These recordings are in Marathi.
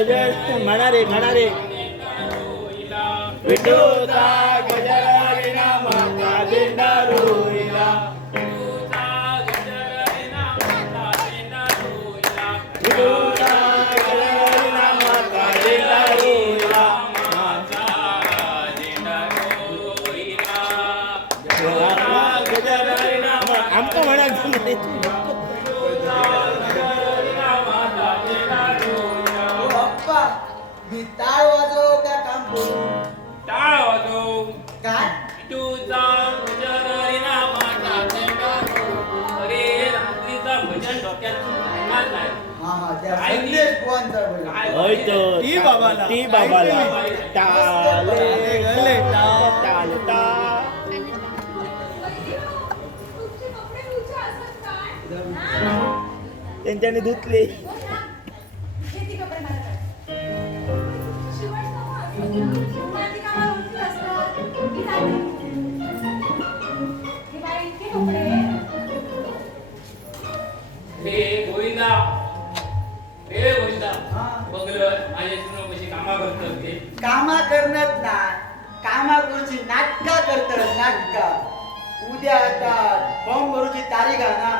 गजर म्हणा रे म्हणा रे विठूचा गजर मी टाळ वाजव का काम करू टाळ वाजव. काय? तुझा भजन हरिनामाचा झेंडा अरे रात्रीचा भजन डोक्यात नाही. हा हा त्या ती? बाबाला. ती बाबाला. टाले गले, टा. टाल टा तुमचे कपडे धुवचे असत काय? त्यांच्याने धुतले. कामा करणार ना कामा करूची नाटका करतात नाटका. उद्या आता फॉर्म भरूची तारीख आहे ना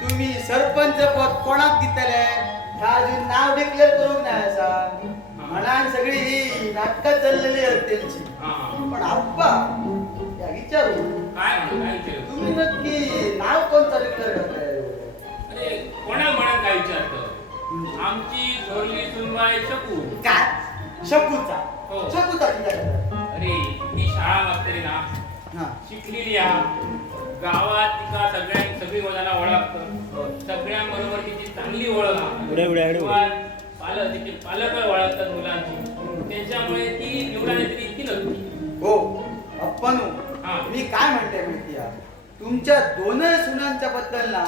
तुम्ही सरपंच पद कोणाक दितले ह्या अजून नाव डिक्लेअर करूक नाही असा म्हणान सगळी ही नाटकं चाललेली आहेत त्यांची. हा. पण आप्पा विचारू. काय म्हणून काय विचारत तुम्ही नक्की नाव कोणतं डिक्लेअर करताय अरे कोणा म्हणत काय विचारतो? आमची थोरली शकू. काय? शकूचा? हो. शकूचा विचार अरे ती शाळा मास्तरी ना. हा. शिकलेली हा गावात तिका सगळ्यां सगळी मुलांना ओळखतं सगळ्यांबरोबर तिची चांगली ओळख हा. उड्या, उड्या, उड्या. किंवा पालक पालक ओळखतात मुलांची त्याच्यामुळे ती निवडाने तरी इतकी नव्हती. हो अप्पानो हा. मी काय म्हणते माहिती आहे? तुमच्या दोनही सुनांच्या बद्दल ना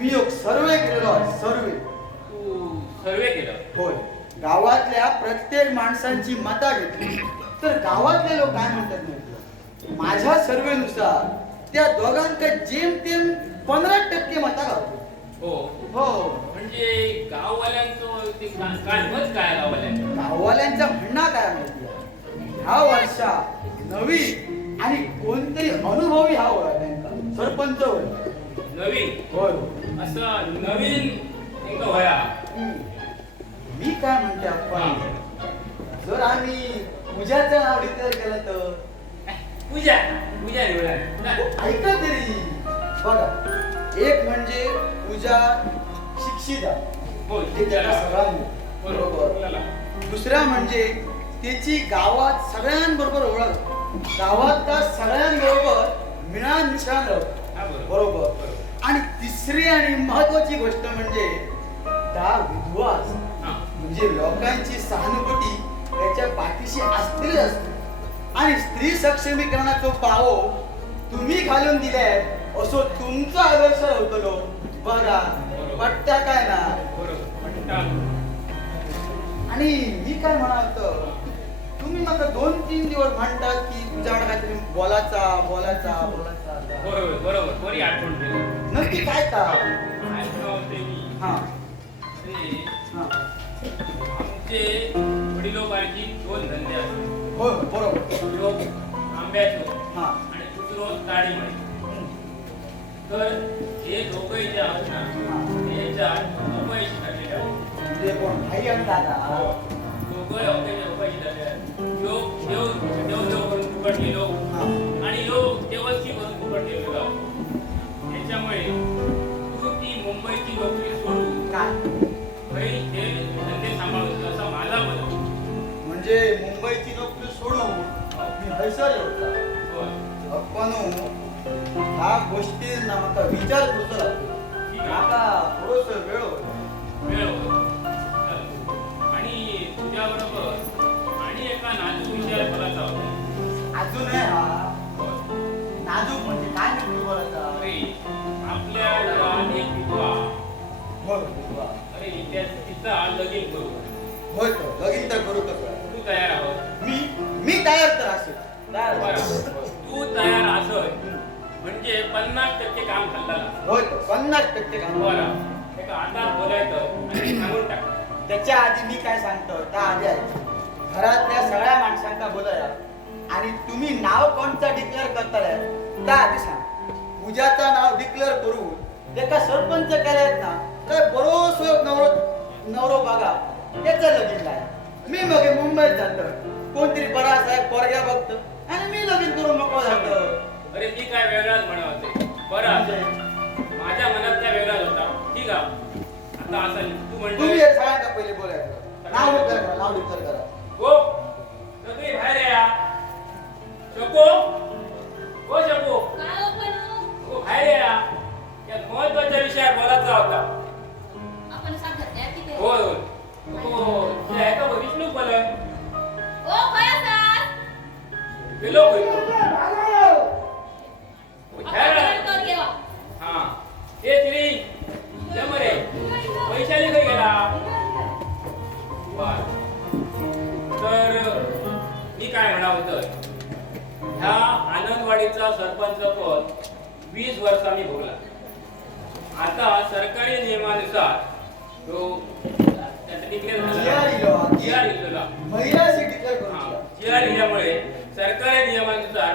मी एक सर्वे केलेलो आहे सर्वे तू सर्वे केलं? होय. गावातल्या प्रत्येक माणसांची मता घेतली. तर गावातले लोक काय म्हणतात माहिती माझ्या सर्वेनुसार त्या दोघांकडे जेमतेम पंधरा टक्के मता गावतो हो. हो. म्हणजे गाववाल्यांचं ते काय गाववाल्यांचं? गाववाल्यांचं म्हणणं काय माहिती ह्या वर्षा नवी आणि कोणतरी अनुभवी त्यांना सरपंच होय. नवीन. होय. असं नवीन एक वया. मी काय म्हणते आपण जर आम्ही पूजाचं नाव डिक्लेअर केलं तर? पूजा. पूजा निवडा. ऐका तरी. बघा. एक म्हणजे पूजा शिक्षित. ते त्याला बरोबर. दुसरा म्हणजे त्याची गावात सगळ्यांबरोबर ओळख. गावात त्या सगळ्यांबरोबर मिळान मिसळान राहतो बरोबर. बरोबर. आणि तिसरी आणि महत्वाची गोष्ट म्हणजे त्या विधवा म्हणजे लोकांची सहानुभूती त्याच्या पाठीशी असतेच असते. आणि स्त्री सक्षमीकरणाचा पाओ तुम्ही घालून दिलाय असो तुमचा आदर्श होतो बघा पट्ट्या काय ना? आणि मी काय म्हणालतो तुम्ही मला दोन तीन दिवस म्हणतात की तुझ्याकडे काहीतरी बोलाचा बोलाचा बोलाचा. नक्की काय का हा. ते आमचे वडिलोबाची दोन धंदे असतात. हो बरोबर. आंब्याचो हा. आणि दुसरो ताडी म्हणे तर हे दोघंही जे आहेत ना याच्या अपयशी ठरलेले आहेत म्हणजे कोण? भाई आणि दादा. दोघंही अपयशी अपयशी ठरले आहेत ह्यो देव देव देव करून हा. आणि त्याच्यामुळे तू ती मुंबईची नोकरी सोडून घरी हे धंदे सांभाळून असा माझा म्हणा म्हणजे मुंबईची नोकरी सोडून मी हैसर होता होय. ह्या गोष्टी विचार लागतो आहे. म्हाका थोडोसो वेळ होता वेळ होतो. आणि तुझ्या बरोबर आणि एका नाजूक विषयावर बोलायचा होता अजूनही हा होय. नाजूक म्हणजे काय नक्की बोलायचा अरे आपल्या घरात एक विधवा होय होय. अरे त्या तिचा लगीन करू होय तर लगीन तर करू कसं तू तयार आहोत मी मी तयार तर असेल. तू तयार असोय म्हणजे पन्नास टक्के काम खाल्लं होय पन्नास टक्के काम. बरं. एका हातात बोलायचं आणि सांगून टाक. त्याच्या आधी मी काय सांगतो त्या आधी आहे घरातल्या सगळ्या माणसांका बोलया आणि तुम्ही नाव कोणतं डिक्लेअर करताय? त्या आधी सांग. पूजाचं नाव डिक्लेअर करून एका सरपंच केल्यात ना तर बरोच नवरो नवरो बघा. त्याचं लगीन आहे मी मग मुंबईत जातो. कोणतरी बरा साहेब पोरग्या बघतो. आणि मी लगीन करून मोकळं जातो अरे ती काय वेगळाच म्हणा होते बरं माझ्या मनात काय वेगळाच होता. ठीक आहे. आता असं तू तुम्ही म्हणतो सगळ्यांना पहिले बोलायचं. नाव करा नाव करा. हो. सगळी बाहेर या. शको? हो शको. काय हो पण? हो बाहेर या. या महत्त्वाच्या विषयावर बोलायचा होता.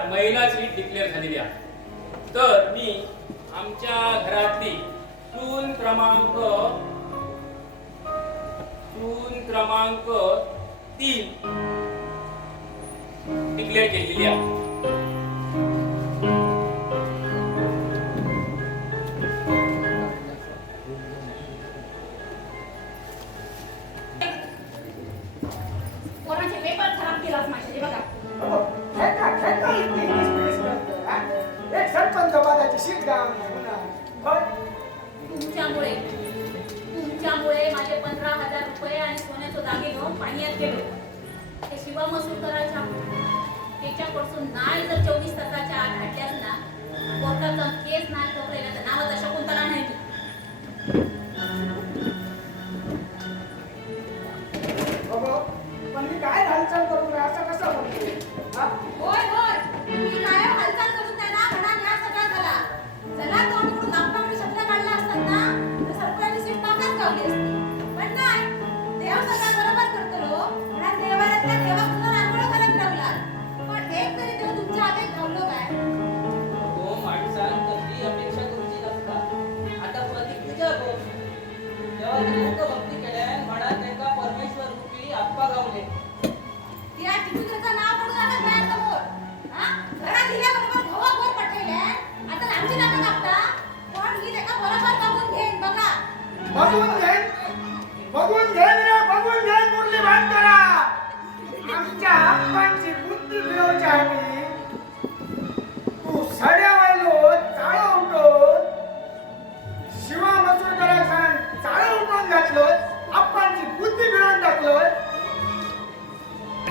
नियमानुसार महिला डिक्लेअर झालेली आहे. तर मी आमच्या घरातली चून क्रमांक चून क्रमांक तीन डिक्लेअर केलेली आहे. दागिने घेऊन पाण्यात गेलो. ते शिवा मसूरकरांच्या त्याच्याकडसून नाही जर चोवीस तासाच्या आत हटल्यास ना कोर्टाचा केस नाही कपडेला तर नावाचा शकुंतला नाही पण मी काय हालचाल करू नये? असं कसं म्हणतो हा?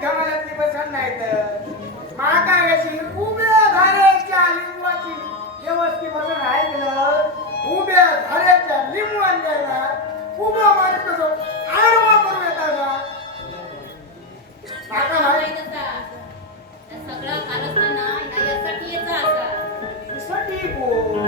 घरातली पसंत नाही तर. अशी उभ्या धारेच्या लिंबाची व्यवस्थित पसंत ऐकलं उभ्या धारेच्या लिंबू आणलेला उभं माणूस कसं आडवा करू येतात माका माहिती सगळं कारस्थान ना यासाठी असा. साठी बोल.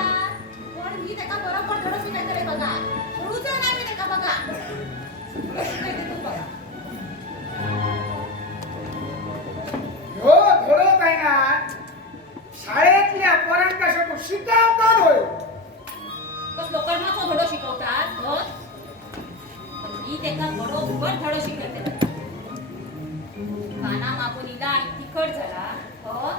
भाषण त्याका बरोबर धडो शिकायचं बघा? सोडूच नाही मी त्याका बघा. हो धडो काय ना? शाळेतल्या पोरांका शकू शिकवतात होय? लोकांना तो धडो शिकवतात हो पण मी त्याका बरोबर धडो शिकवते. काना मागून इला आणि तिखट झाला हो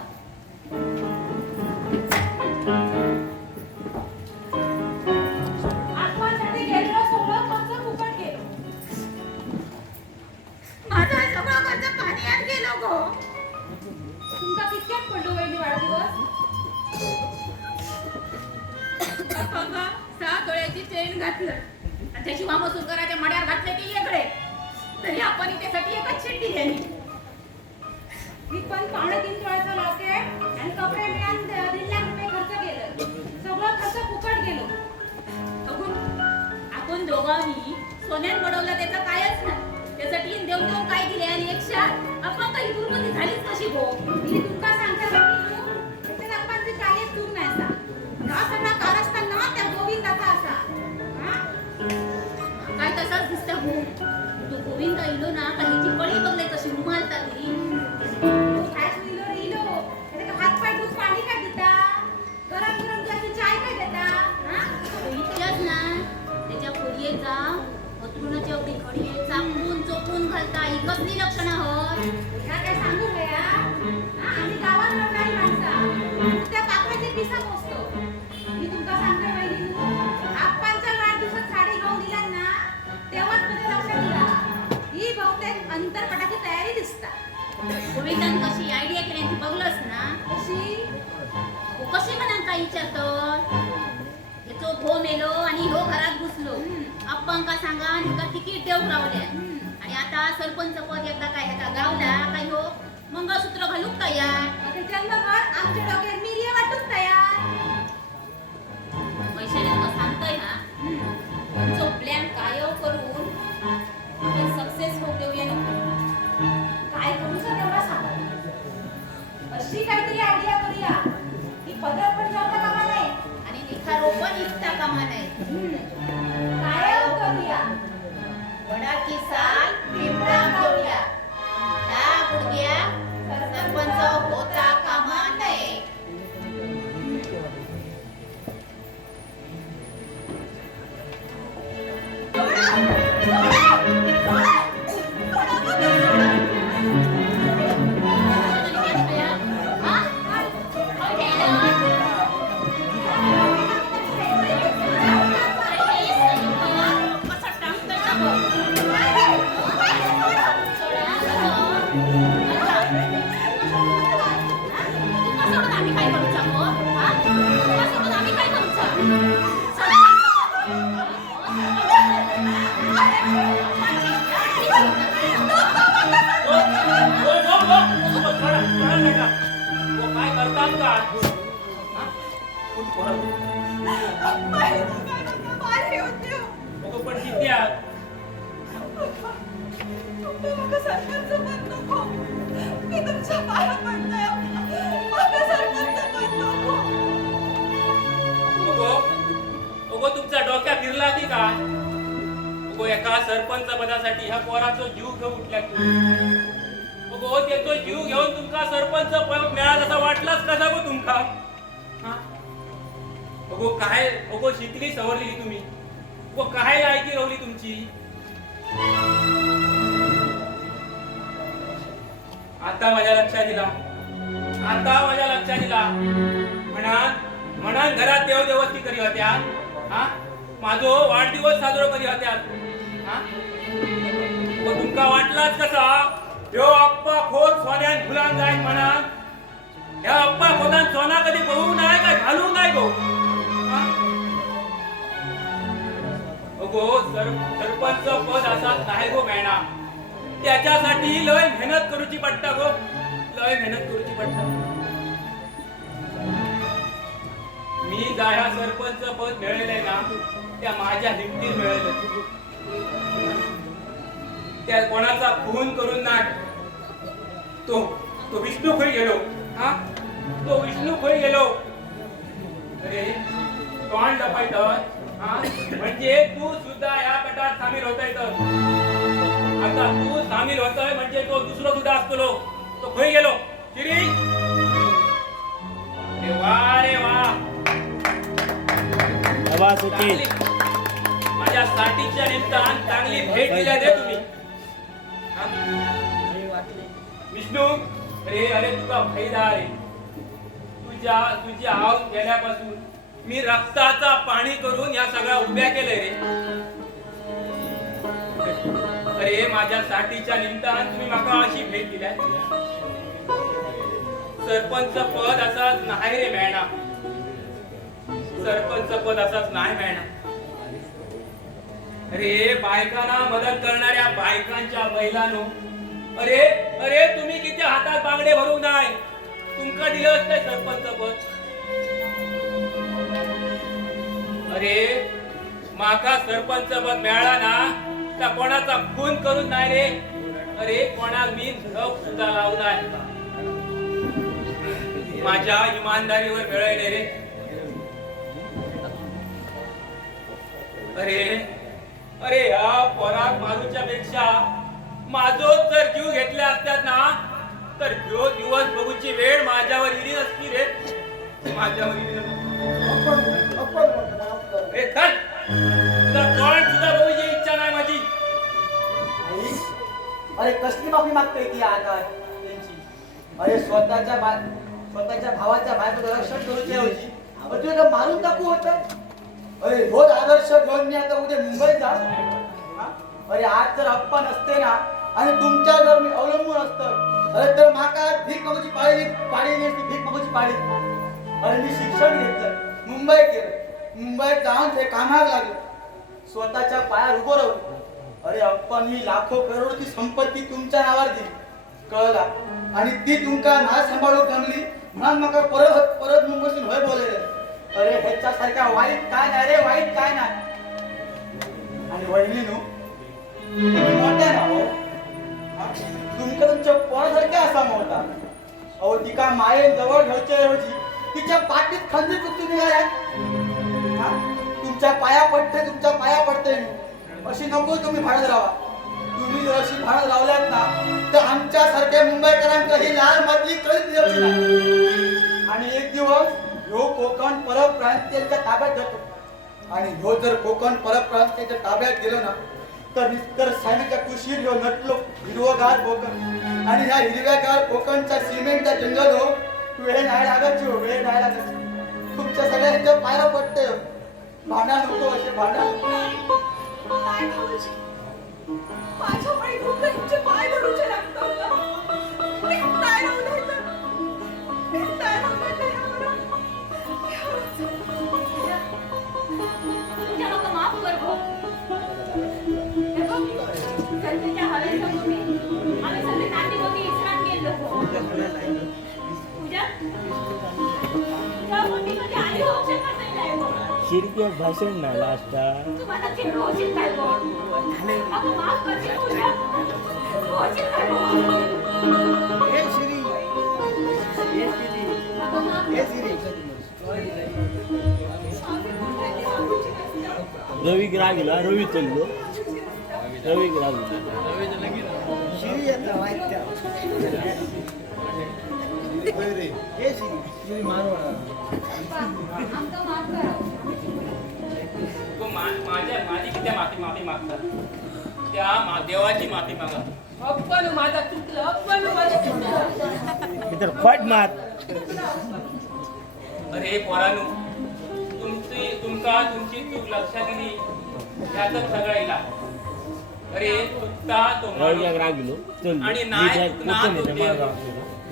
बघा सहा तोळ्याची चेन घातलं. आणि त्याची मामा सुंदराच्या मड्यावर घातले की इकडे तरी आपण त्यासाठी एकच चिठ्ठी झाली मी पण पावणे तीन तोळ्याचं लॉकेट आणि कपडे मिळून दीड लाख रुपये खर्च केलं. सगळं खर्च फुकट गेलो. बघून आपण दोघांनी सोन्यात बडवलं त्याचं कायच नाही. त्यासाठी देव देव काय दिले आणि एक शाल. आपण काही दुर्मती झालीच कशी भो मी तुमका सांगते बघी त्याच्या आपणची काहीच दूर नाही असा. सगळा काय तसाच दिसता हो तो गोविंद इलो ना काहीची पळी बघले कशी रुमालता ती काय आता सरपंच पद एकदा काय ह्याका गावला काय ह्यो मंगळसूत्र घालूक तयार. आमच्या डोक्यात मिरिया वाटूक तयार. पैशाने तुका सांगतोय हा. तुमचो प्लॅन कायव करून आपण सक्सेस होऊ देऊया नको काय करूचं तेवढा सांगा. अशी काहीतरी आयडिया करूया. की पदर पण जाता कामा नये. आणि निखारो पण इच्छा कामा नये काय करूया. वडाची साल पिंपळा घेऊया त्या गुडघ्या सरपंच होता कामा नये. तुमचा डोक्या फिरला की का एका सरपंच पदासाठी ह्या पोराचो जीव घेऊन उठल्या तू. अगो त्याचो जीव घेऊन तुमका सरपंच पद मिळाला असं वाटलाच कसा गो तुमका? हा? अगो काय? अगो शिकली सवरलेली तुम्ही. अगो काय लायकी रवली तुमची? आता माझ्या लक्षात दिला आता माझ्या लक्षात दिला म्हणान म्हणान घरात देव देवस्ती करी होत्या. हा? माझो वाढदिवस साजरो करी होत्या. हा? व तुमका वाटलाच कसा? ह्यो अप्पा खोत सोन्यान फुलान जाय म्हणा. ह्या अप्पा खोतान सोना कधी बघू नाय काय घालू नाय गो अगो सर सरपंच पद असा नाही गो मेळना त्याच्यासाठी लय मेहनत करूची पडटा गो. लय मेहनत करूची पडटा मी जाह्या सरपंच पद मिळेलंय ना त्या माझ्या हिमतीत मिळेल त्या कोणाचा खून करून नाही तो तो विष्णू खय गेलो. हा? तो विष्णू खय गेलो. अरे तोंड लपयतोय हा? म्हणजे तू सुद्धा या गटात सामील होतोय तर आता तू सामील होतोय म्हणजे तो दुसरो सुद्धा असतो. तो खय गेलो. शिरी. रे वा रे वा. माझ्या साठीच्या निमित्तान चांगली भेट दिल्या रे तुम्ही. विष्णू अरे अरे तुका फायदा आहे. तुझ्या तुझी आव गेल्यापासून मी रक्ताचा पाणी करून या सगळ्या उभ्या केलंय रे. अरे माझ्या साठीच्या निमित्तान तुम्ही माका अशी भेट दिल्या. सरपंच पद असाच नाही रे मेळना सरपंच पद असाच नाही मिळणार अरे बायकांना मदत करणाऱ्या बायकांच्या महिलांनो अरे अरे तुम्ही किती हातात बांगडे भरू नाय? तुमका दिलं असतं सरपंच पद. अरे माका सरपंच पद मिळाला ना तर कोणाचा खून करून नाही रे? अरे कोणाक मी झक सुद्धा लावलाय माझ्या इमानदारीवर मिळवले रे. अरे अरे या पोराक मारूच्या पेक्षा माझो जर जीव घेतले असतात ना तर ह्यो दिवस बघूची वेळ माझ्यावर इली नसती रे. माझ्यावर इली. आपण आपण. अरे चल. तुझा तोंड सुद्धा बघूची इच्छा नाही माझी. अरे कसली माफी मागते ती आता त्यांची. अरे स्वतःच्या स्वतःच्या भावाच्या बायकोचं रक्षण करूची ऐवजी पण तुला मारून टाकू होत. अरे रोज आदर्श घेऊन मी आता उद्या मुंबईत जा अरे आज जर अप्पा नसते ना आणि तुमच्या जर मी अवलंबून असतं अरे तर माका भीक मागूची पाळी पाळी नसती भीक मागूची पाळी. अरे मी शिक्षण घेतलं मुंबईत गेलं. मुंबईत जाऊन ते कामाला लागलं. स्वतःच्या पायावर उभं राहून. अरे अप्पन मी लाखो करोडची संपत्ती तुमच्या नावावर दिली. कळला? आणि ती तुमका ना सांभाळून जमली म्हणून मका परत परत मुंबईतून होय बोलले अरे ह्याच्यासारखा वाईट काय नाही रे वाईट काय नाही. आणि वहिनीनो तुम्ही मोठ्या ना हो. तुमच्या तुमच्या पोरासारख्या असा मोठा. अहो तिका माये जवळ घ्यायच्या ऐवजी तिच्या पाठीत खंदी चुकून निघाल्या? हा? तुमच्या पाया पडते तुमच्या पाया पडते. मी अशी नको तुम्ही भाडत राहा. तुम्ही जर अशी भाडत लावल्यात ना तर आमच्या सारख्या ही लाल माती कधीच आणि एक दिवस ह्यो कोकण परप्रांतीयांच्या ताब्यात जातो. आणि ह्यो जर कोकण परप्रांतीयांच्या ताब्यात गेलो ना तर निस्तर सायनाच्या कुशीर ह्यो नटलो हिरवगार कोकण. आणि ह्या हिरव्यागार कोकणच्या सिमेंटच्या जंगल हो वेळ नाही हो, लागत हो वेळ नाही लागत तुमच्या सगळ्यांच्या पाया पडते हो. भांडा नको असे भांडा माझ्या शिरके भाषण ना लास्टा तुम्हाला ते रोजीत काय गो अगं माफ करशील पूजा रोजीत काय गो हे श्री. हे हे श्री. रवी रागला रवी चललो रवी रागला श्री आता हे श्री. श्री माझ्या माझी किती माफी माफी मागतात त्या देवाची माफी मागा. अप्पन माझा चुकलं अप्पन माझं चुकलं. इतर फट मार. अरे पोरानू तुमची तुमका तुमची चूक लक्षात सगळं अरे चुकता तो आणि नाही चुकणार तो देव.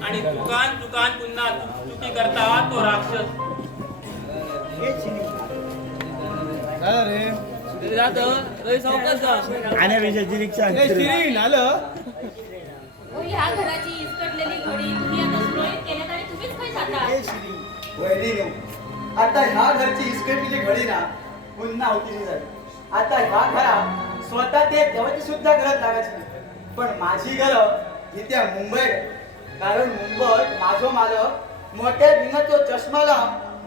आणि चुकान चुकान पुन्हा चुक- चुकी करता तो राक्षस. श्री आणण्यापेक्षा रिक्षा ओ ह्या घराची इसकटलेली घडी तुम्ही आता सुरळीत केल्यात आणि तुम्हीच काही जाता. श्री वहिनीनो आता ह्या घरची इस्कटलेली घडी ना पुन्हा होती झाली. आता ह्या घरात स्वतः ते देवाची सुद्धा गरज लागायची नाही. पण माझी गरज ही त्या मुंबईत कारण मुंबईत माझो मालक मोठ्या भिंगाचो चष्माला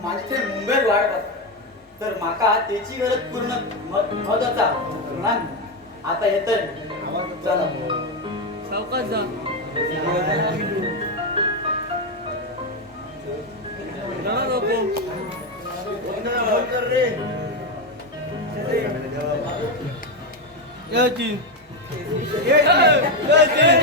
माझे ते मुंबईत वाढतात. तर माका त्याची गरज पूर्ण महत्त्वाचा म्हणून आता येतोय चला सावकाश जा याची. याची.